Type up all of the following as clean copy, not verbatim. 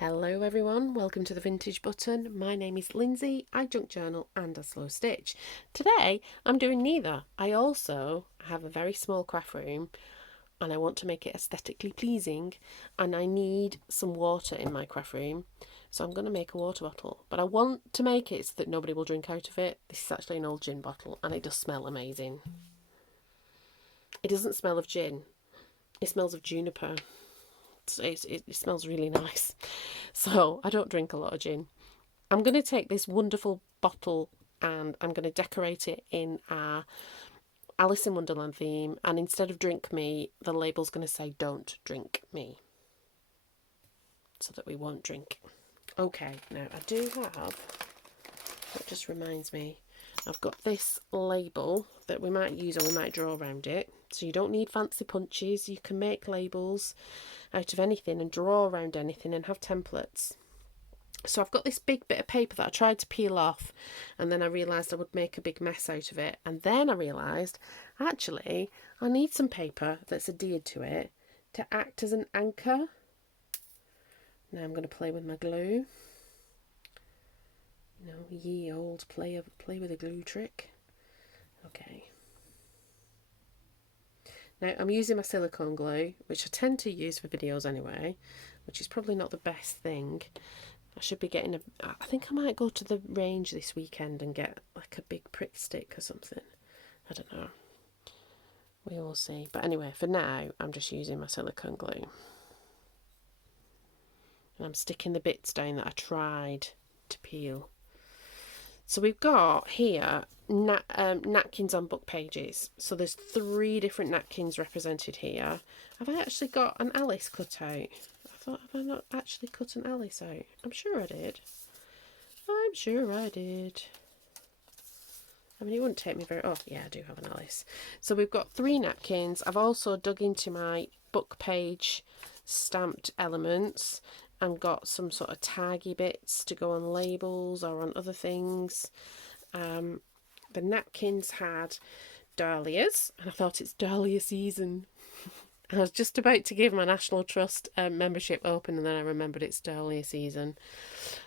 Hello everyone, welcome to the Vintage Button. My name is Lindsay, I junk journal and a slow stitch. Today I'm doing neither. I also have a very small craft room and I want to make it aesthetically pleasing and I need some water in my craft room. So I'm going to make a water bottle, but I want to make it so that nobody will drink out of it. This is actually an old gin bottle and it does smell amazing. It doesn't smell of gin, it smells of juniper. It smells really nice. So I don't drink a lot of gin. I'm going to take this wonderful bottle and I'm going to decorate it in our Alice in Wonderland theme. And instead of drink me, the label's going to say don't drink me. So that we won't drink. Okay, now I do have, that just reminds me, I've got this label that we might use or we might draw around it. So you don't need fancy punches. You can make labels out of anything and draw around anything and have templates. So I've got this big bit of paper that I tried to peel off and then I realised I would make a big mess out of it. And then I realised, actually, I need some paper that's adhered to it to act as an anchor. Now I'm going to play with my glue. You know, ye old play with a glue trick. Okay. Now I'm using my silicone glue, which I tend to use for videos anyway, which is probably not the best thing. I should be getting I think I might go to the range this weekend and get like a big prick stick or something. I don't know. We will see. But anyway, for now, I'm just using my silicone glue. And I'm sticking the bits down that I tried to peel. So we've got here napkins on book pages. So there's 3 different napkins represented here. Have I actually got an Alice cut out? Have I not actually cut an Alice out? I'm sure I did. I'm sure I did. I mean, it wouldn't take me very... Oh, yeah, I do have an Alice. So we've got 3 napkins. I've also dug into my book page stamped elements and got some sort of taggy bits to go on labels or on other things. The napkins had dahlias, and I thought it's dahlia season. I was just about to give my National Trust membership open and then I remembered it's dahlia season.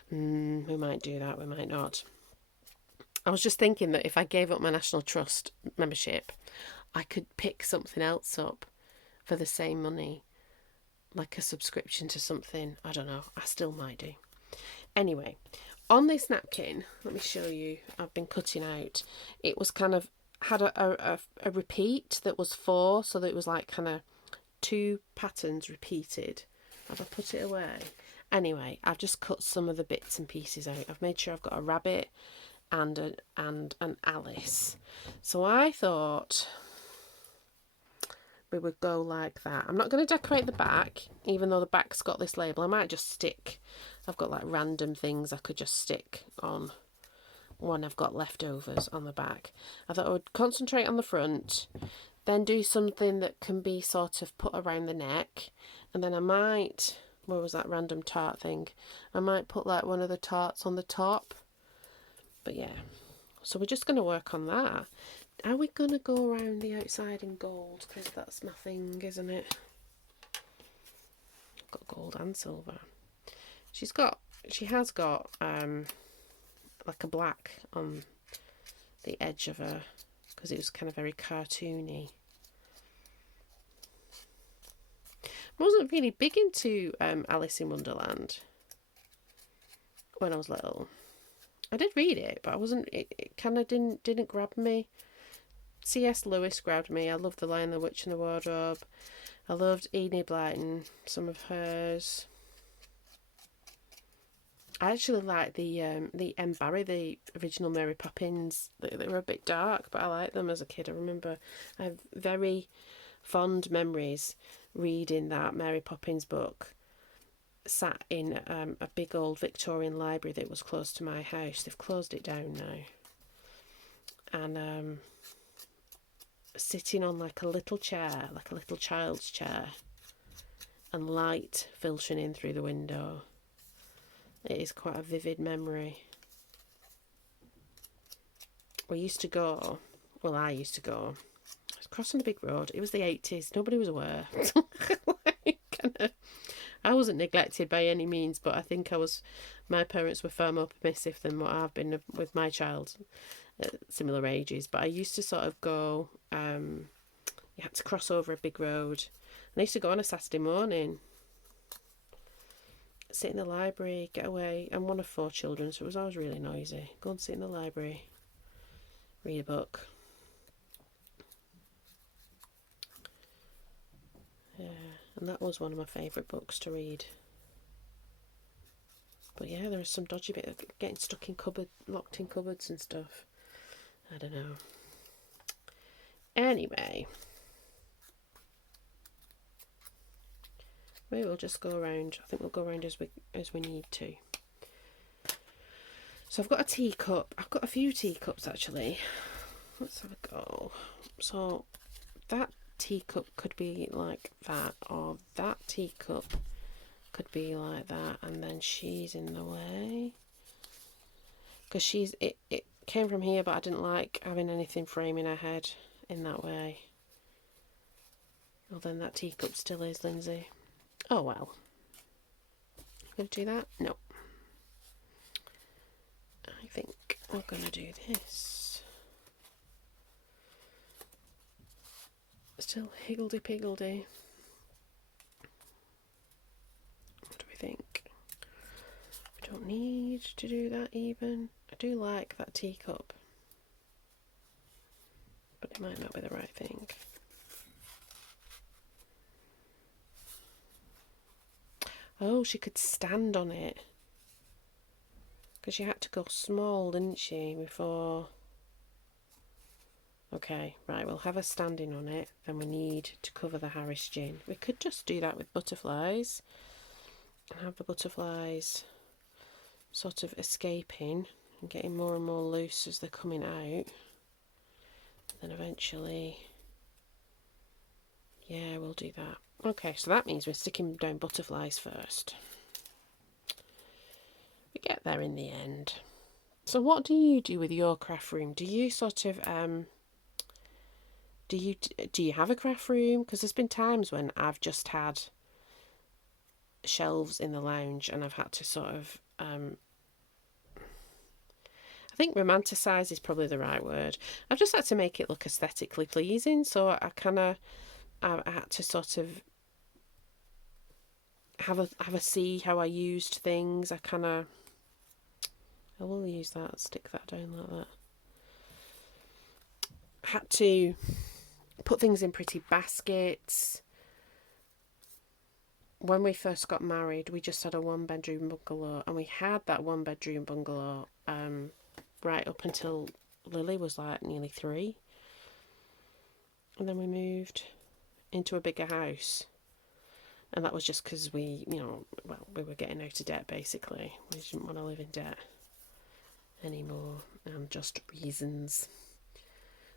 We might do that, we might not. I was just thinking that if I gave up my National Trust membership, I could pick something else up for the same money. Like a subscription to something. I don't know. I still might do. Anyway, on this napkin, let me show you. I've been cutting out. It was kind of had a repeat that was 4, so that it was like kind of 2 patterns repeated. Have I put it away? Anyway, I've just cut some of the bits and pieces out. I've made sure I've got a rabbit and an Alice. So I thought we would go like that. I'm not going to decorate the back, even though the back's got this label. I might just stick, I've got like random things I could just stick on one I've got leftovers on the back. I thought I would concentrate on the front, then do something that can be sort of put around the neck, and then I might, where was that random tart thing? I might put like one of the tarts on the top. But yeah, so we're just going to work on that. Are we going to go around the outside in gold? Because that's my thing, isn't it? I've got gold and silver. She has got like a black on the edge of her, because it was kind of very cartoony. I wasn't really big into Alice in Wonderland when I was little. I did read it, but I wasn't. It kind of didn't grab me. C.S. Lewis grabbed me. I loved The Lion, the Witch and the Wardrobe. I loved Enid Blyton, some of hers. I actually liked the M. Barrie, the original Mary Poppins. They were a bit dark, but I liked them as a kid. I remember I have very fond memories reading that Mary Poppins book. Sat in a big old Victorian library that was close to my house. They've closed it down now. And sitting on like a little chair, like a little child's chair, and light filtering in through the window. It is quite a vivid memory. I used to go, I was crossing the big road. It was the 80s. Nobody was aware. I wasn't neglected by any means, but I think my parents were far more permissive than what I've been with my child at similar ages. But I used to sort of go, you had to cross over a big road. And I used to go on a Saturday morning, sit in the library, get away. I'm one of 4 children, so it was always really noisy. Go and sit in the library, read a book. Yeah, and that was one of my favourite books to read. But yeah, there was some dodgy bit of getting stuck in locked in cupboards and stuff. I don't know. Anyway, maybe we'll just go around. I think we'll go around as we need to. So I've got a teacup. I've got a few teacups actually. Let's have a go. So that teacup could be like that, or that teacup could be like that, and then she's in the way because it came from here, but I didn't like having anything framing her head in that way. Well, then that teacup still is, Lindsay. Oh well. Gonna do that? No. I think we're gonna do this. Still higgledy-piggledy. What do we think? We don't need to do that even. I do like that teacup, but it might not be the right thing. Oh, she could stand on it. Because she had to go small, didn't she, before... Okay, right, we'll have her standing on it. Then we need to cover the Harris gin. We could just do that with butterflies. And have the butterflies sort of escaping and getting more and more loose as they're coming out. Then eventually... Yeah, we'll do that. Okay, so that means we're sticking down butterflies first. We get there in the end. So what do you do with your craft room? Do you sort of do you have a craft room? Because there's been times when I've just had shelves in the lounge and I've had to sort of I think romanticise is probably the right word. I've just had to make it look aesthetically pleasing, so I had to sort of have a see how I used things. I will use that, stick that down like that. Had to put things in pretty baskets. When we first got married, we just had a 1-bedroom bungalow, and we had that 1-bedroom bungalow right up until Lily was like nearly 3. And then we moved into a bigger house. And that was just because we were getting out of debt, basically. We didn't want to live in debt anymore. Just reasons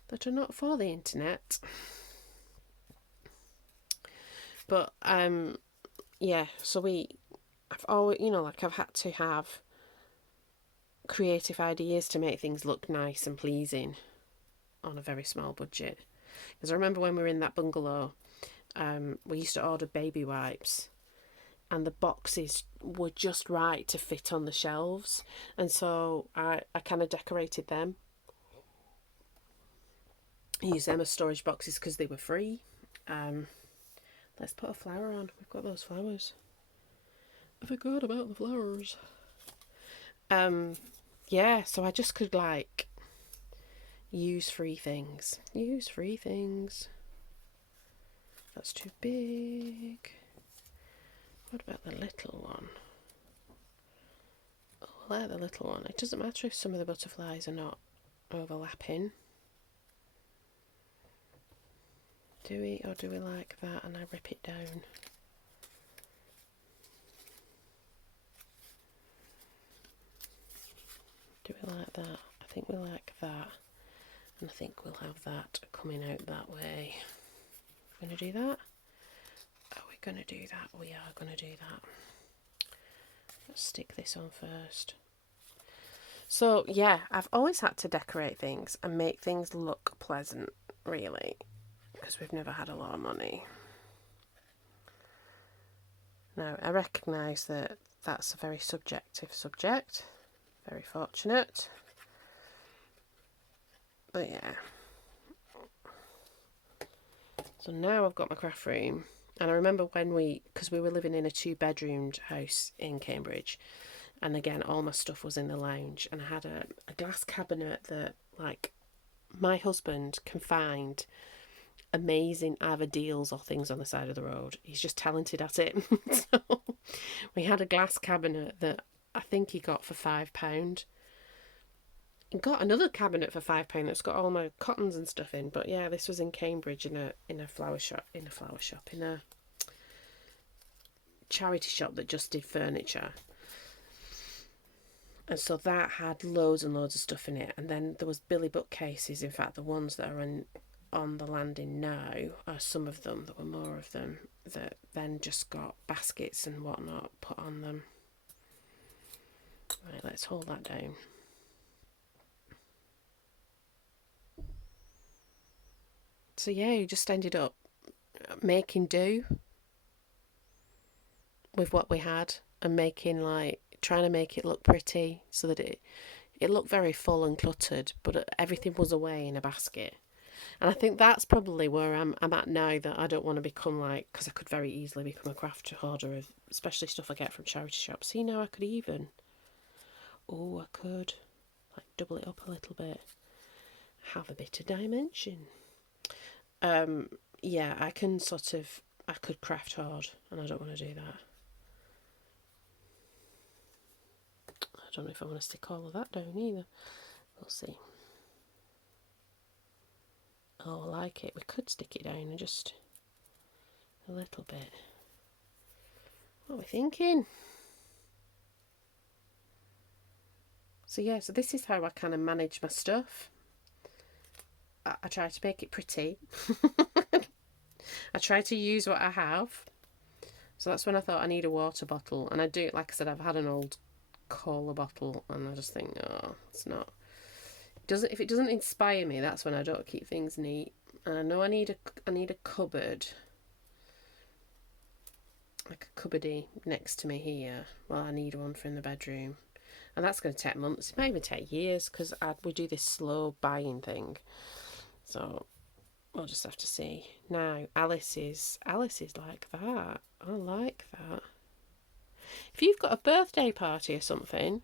that are not for the internet. But, yeah, so I've always, I've had to have creative ideas to make things look nice and pleasing on a very small budget. Because I remember when we were in that bungalow, we used to order baby wipes, and the boxes were just right to fit on the shelves, and so I kind of decorated them. I used them as storage boxes because they were free. Let's put a flower on. We've got those flowers. I forgot about the flowers. Yeah, so I just could use free things. Use free things. That's too big. What about the little one? Oh, I like the little one. It doesn't matter if some of the butterflies are not overlapping. Do we like that and I rip it down? Do we like that? I think we like that. And I think we'll have that coming out that way. We're going to do that? Are we going to do that? We are going to do that. Let's stick this on first. So, yeah, I've always had to decorate things and make things look pleasant, really. Because we've never had a lot of money. Now, I recognise that that's a very subjective subject. Very fortunate. But yeah. So now I've got my craft room. And I remember because we were living in a 2-bedroomed house in Cambridge. And again, all my stuff was in the lounge. And I had a glass cabinet that, like, my husband can find amazing either deals or things on the side of the road. He's just talented at it. So we had a glass cabinet that I think he got for £5. He got another cabinet for £5 that's got all my cottons and stuff in. But yeah, this was in Cambridge in a flower shop, in a charity shop that just did furniture. And so that had loads and loads of stuff in it. And then there was Billy bookcases. In fact, the ones that are on the landing now are some of them. There were more of them that then just got baskets and whatnot put on them. Right, let's hold that down. So yeah, you just ended up making do with what we had and trying to make it look pretty so that it looked very full and cluttered, but everything was away in a basket. And I think that's probably where I'm at now, that I don't want to become because I could very easily become a craft hoarder of especially stuff I get from charity shops. See, now I could double it up a little bit, have a bit of dimension. Yeah, I could craft hoard, and I don't want to do that. I don't know if I want to stick all of that down either. We'll see. Oh, I like it. We could stick it down and just a little bit. What are we thinking? So yeah, so this is how I kind of manage my stuff. I try to make it pretty. I try to use what I have. So that's when I thought I need a water bottle. And I do, like I said, I've had an old cola bottle and I just think, oh, it's not. If it doesn't inspire me, that's when I don't keep things neat. And I know I need a cupboard. Like a cupboardy next to me here. Well, I need one for in the bedroom. And that's going to take months. It might even take years because we do this slow buying thing. So we'll just have to see. Now, Alice is like that. I like that. If you've got a birthday party or something,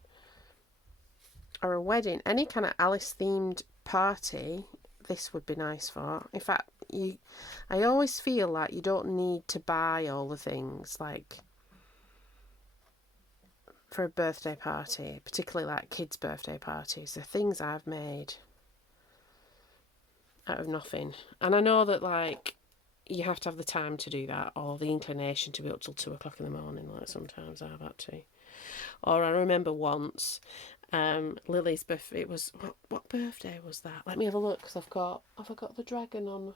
or a wedding, any kind of Alice themed party, this would be nice for. In fact, I always feel like you don't need to buy all the things like for a birthday party, particularly like kids' birthday parties. The things I've made out of nothing. And I know that like you have to have the time to do that, or the inclination to be up till 2 o'clock in the morning, like sometimes I've had to. Or I remember once Lily's birthday. It was what birthday was that? Let me have a look, because I've got the dragon on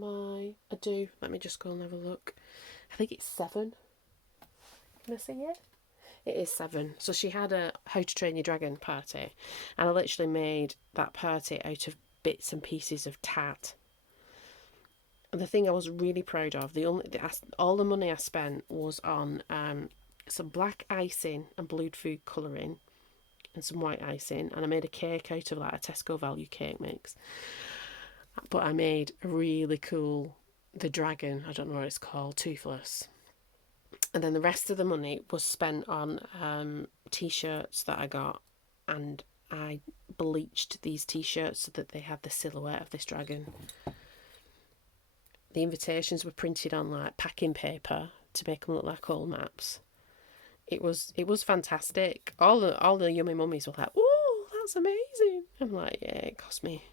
my. I do. Let me just go and have a look. I think it's 7. Can I see it? It is 7. So she had a How to Train Your Dragon party, and I literally made that party out of bits and pieces of tat. And the thing I was really proud of, all the money I spent was on some black icing and blued food colouring and some white icing, and I made a cake out of like a Tesco value cake mix. But I made a really cool, the dragon, I don't know what it's called, toothless. And then the rest of the money was spent on t-shirts that I got, and I bleached these t-shirts so that they had the silhouette of this dragon. The invitations were printed on like packing paper to make them look like old maps. It was fantastic. All the yummy mummies were like, "Oh, that's amazing!" I'm like, "Yeah, it cost me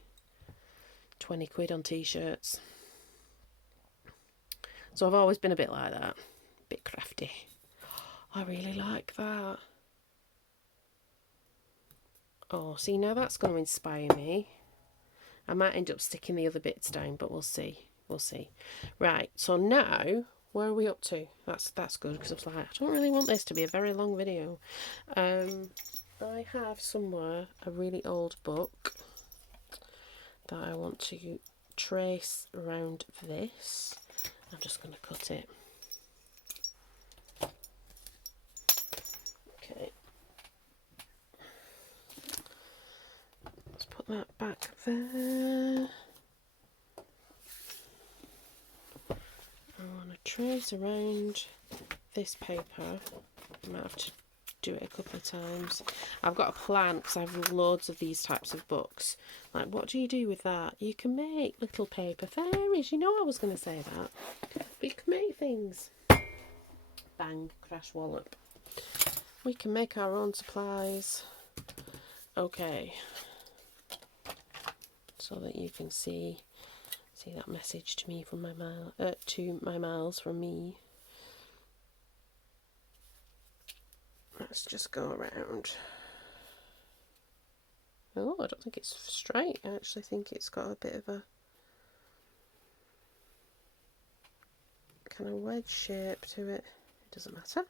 20 quid on t-shirts." So I've always been a bit like that, a bit crafty. I really like that. Oh, see, now that's going to inspire me. I might end up sticking the other bits down, but we'll see. We'll see. Right, so now, where are we up to? That's good, because I was like, I don't really want this to be a very long video. I have somewhere a really old book that I want to trace around this. I'm just going to cut it. put that back there. I want to trace around this paper. I might have to do it a couple of times. I've got a plan because I have loads of these types of books. Like, what do you do with that? You can make little paper fairies. You know I was going to say that. But you can make things. Bang, crash wallop. We can make our own supplies. Okay. So that you can see that message to me from my miles from me. Let's just go around. Oh, I don't think it's straight. I actually think it's got a bit of a kind of wedge shape to it. It doesn't matter.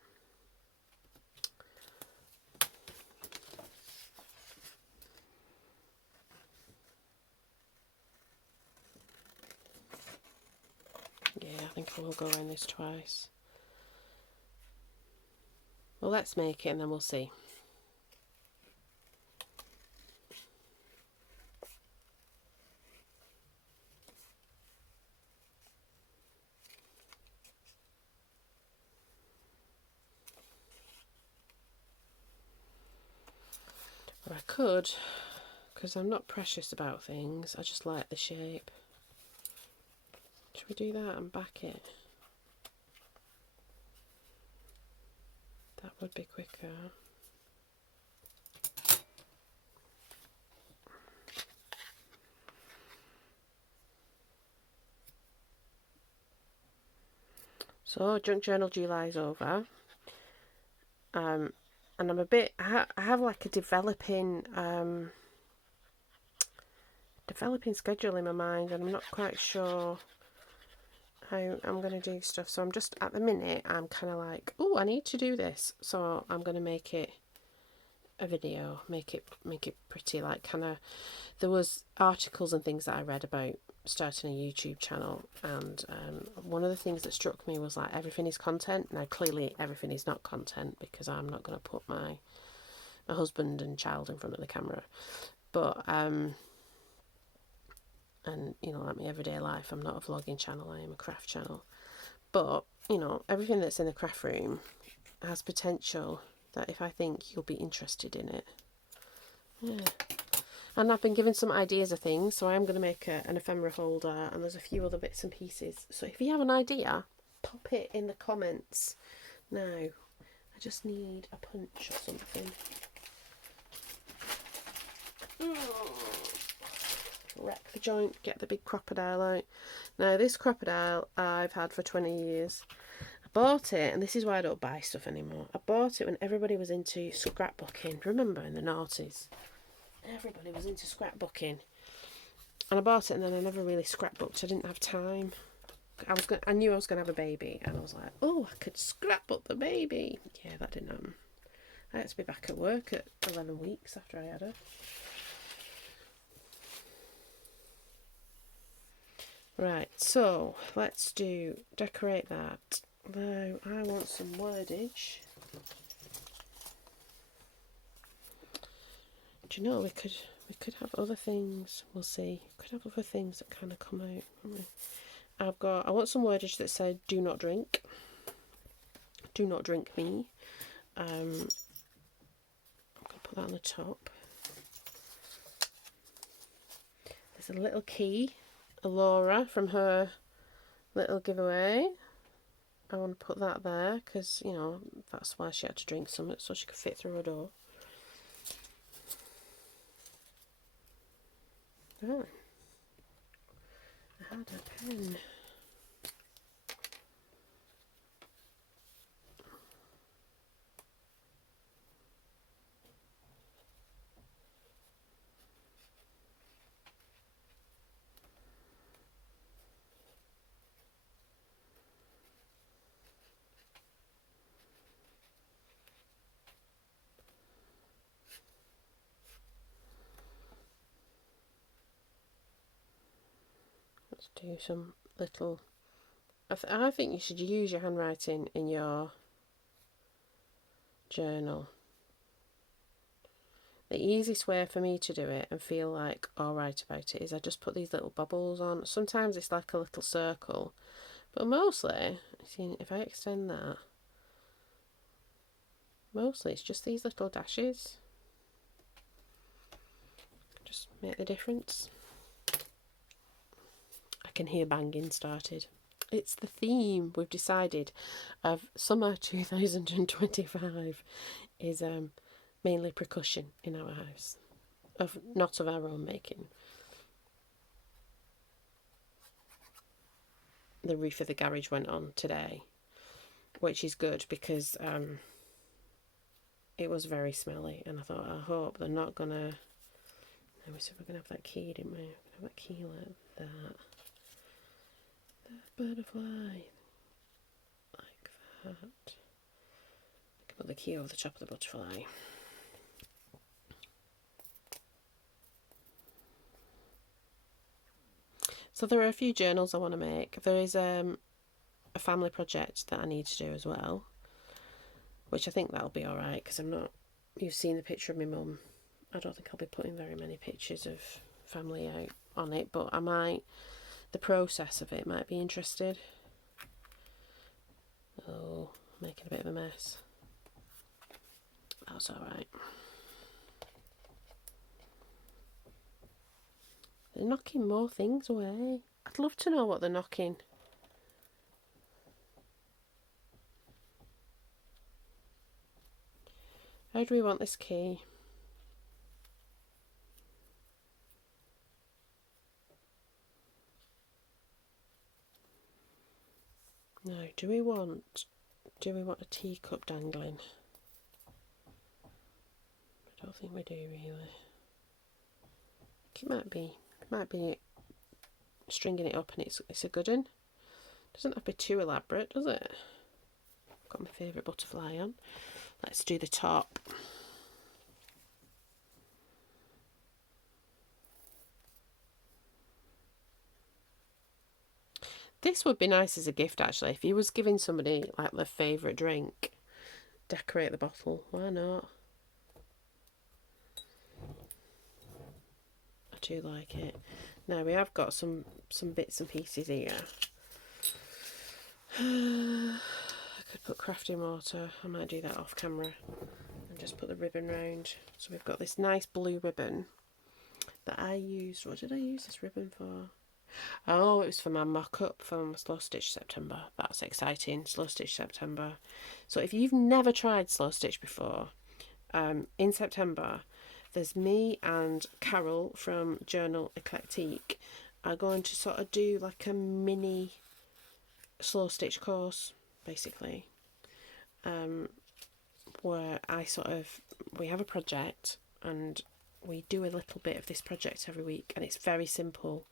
Yeah, I think I will go around this twice. Well, let's make it and then we'll see. Or I could, because I'm not precious about things, I just like the shape. Should we do that and back it? That would be quicker. So Junk Journal July is over. And I'm a bit, I have like a developing schedule in my mind, and I'm not quite sure how I'm going to do stuff. So I'm just, at the minute, I'm kind of like, oh, I need to do this. So I'm going to make it a video, make it pretty, like kind of, there was articles and things that I read about starting a YouTube channel, and one of the things that struck me was like everything is content. Now clearly everything is not content because I'm not going to put my husband and child in front of the camera, but and you know, like my everyday life, I'm not a vlogging channel, I am a craft channel. But you know, everything that's in the craft room has potential that if I think you'll be interested in it. Yeah. And I've been given some ideas of things, so I am going to make an ephemera holder, and there's a few other bits and pieces. So if you have an idea, pop it in the comments. Now, I just need a punch or something. Wreck the joint, get the big crocodile out. Now, this crocodile I've had for 20 years. I bought it, and this is why I don't buy stuff anymore. I bought it when everybody was into scrapbooking. Remember, in the noughties? Everybody was into scrapbooking, and I bought it and then I never really scrapbooked. I didn't have time. I knew I was going to have a baby, and I was like, oh, I could scrapbook the baby. Yeah, that didn't happen. I had to be back at work at 11 weeks after I had her. Right, so let's decorate that. Now I want some wordage. Do you know, we could have other things. We'll see. We could have other things that kind of come out. I want some wordage that said "Do not drink." Do not drink me. I'm gonna put that on the top. There's a little key, Laura, from her little giveaway. I want to put that there because, you know, that's why she had to drink some, so she could fit through her door. Oh, I had a pen. Let's do some little... I think you should use your handwriting in your journal. The easiest way for me to do it and feel like alright about it is I just put these little bubbles on. Sometimes it's like a little circle, but mostly, see, if I extend that, mostly it's just these little dashes. Just make the difference. I can hear banging started. It's the theme we've decided of summer 2025 is mainly percussion in our house, not of our own making. The roof of the garage went on today, which is good because it was very smelly, and I thought, I hope they're not gonna. No, we said we're gonna have that key, didn't we? We're gonna have that key like that. The butterfly, like that. I can put the key over the top of the butterfly. So there are a few journals I want to make. There is a family project that I need to do as well, which I think that'll be alright because I'm not. You've seen the picture of my mum. I don't think I'll be putting very many pictures of family out on it, but I might. The process of it might be interested. Oh, making a bit of a mess. That's alright. They're knocking more things away. I'd love to know what they're knocking. How do we want this key? No, do we want a teacup dangling? I don't think we do really. It might be stringing it up and it's a good one. Doesn't have to be too elaborate, does it? I've got my favourite butterfly on. Let's do the top. This would be nice as a gift actually. If you was giving somebody like their favourite drink, decorate the bottle. Why not? I do like it. Now we have got some bits and pieces here. I could put crafting water. I might do that off camera and just put the ribbon round. So we've got this nice blue ribbon that I used. What did I use this ribbon for? Oh, it was for my mock-up for my Slow Stitch September. That's exciting. Slow Stitch September. So if you've never tried Slow Stitch before, in September, there's me and Carol from Journal Eclectique are going to sort of do like a mini slow stitch course, basically, where we have a project and we do a little bit of this project every week, and it's very simple,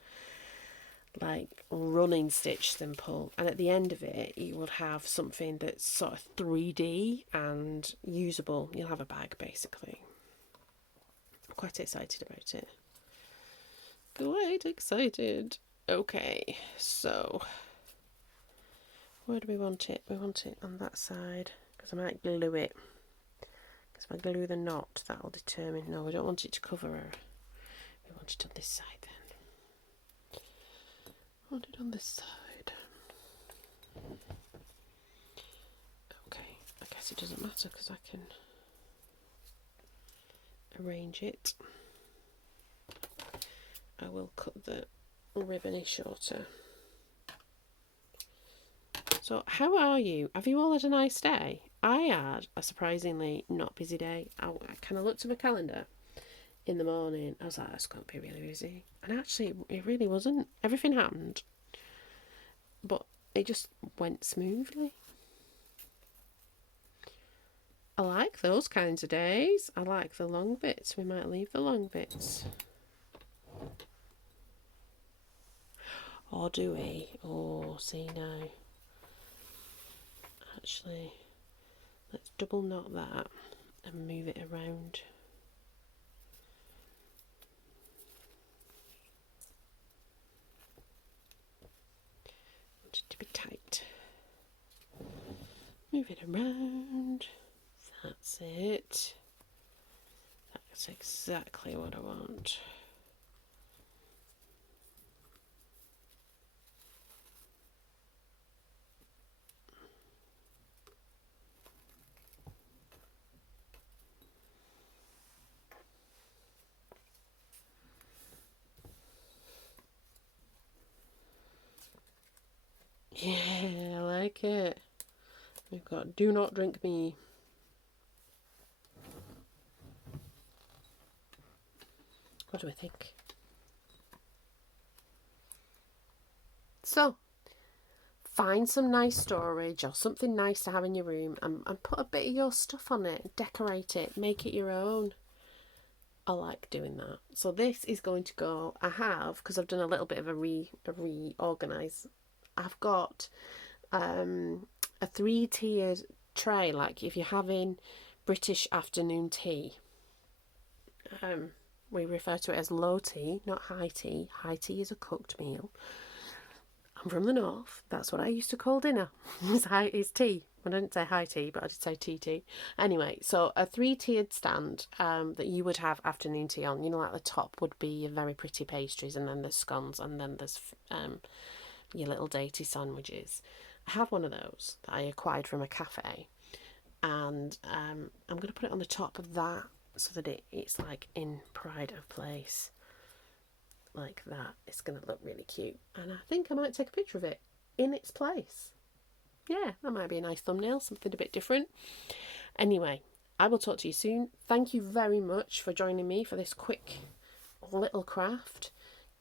like running stitch simple, and at the end of it you will have something that's sort of 3D and usable. You'll have a bag basically. I'm quite excited about it. Quite excited. Okay, so where do we want it? We want it on that side because I might glue it. Because if I glue the knot, that will determine. No, we don't want it to cover her. We want it on this side then. I want it on this side. Okay, I guess it doesn't matter because I can arrange it. I will cut the ribbon shorter. So how are you? Have you all had a nice day? I had a surprisingly not busy day. I kind of looked at my calendar in the morning. I was like, it's going to be really busy. And actually, it really wasn't. Everything happened. But it just went smoothly. I like those kinds of days. I like the long bits. We might leave the long bits. Or do we? Oh, see now. Actually, let's double knot that and move it around. Want it to be tight. Move it around. That's it. That That's exactly what I want. Yeah, I like it. We've got do not drink me. What do I think? So, find some nice storage or something nice to have in your room and put a bit of your stuff on it. Decorate it. Make it your own. I like doing that. So this is going to go, I have, because I've done a little bit of a reorganise. I've got a 3-tiered tray, like if you're having British afternoon tea. We refer to it as low tea, not high tea. High tea is a cooked meal. I'm from the north. That's what I used to call dinner. It's tea. I didn't say high tea, but I did say tea. Anyway, so a 3-tiered stand that you would have afternoon tea on. You know, like the top would be your very pretty pastries, and then there's scones, and then there's your little dainty sandwiches. I have one of those that I acquired from a cafe, and I'm going to put it on the top of that so that it's like in pride of place. Like that. It's going to look really cute. And I think I might take a picture of it in its place. Yeah, that might be a nice thumbnail, something a bit different. Anyway, I will talk to you soon. Thank you very much for joining me for this quick little craft.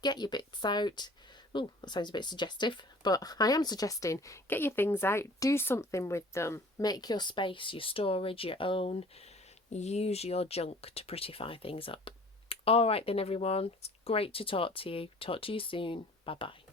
Get your bits out. Oh, that sounds a bit suggestive, but I am suggesting get your things out, do something with them, make your space, your storage, your own. Use your junk to prettify things up. All right then, everyone. It's great to talk to you. Talk to you soon. Bye bye.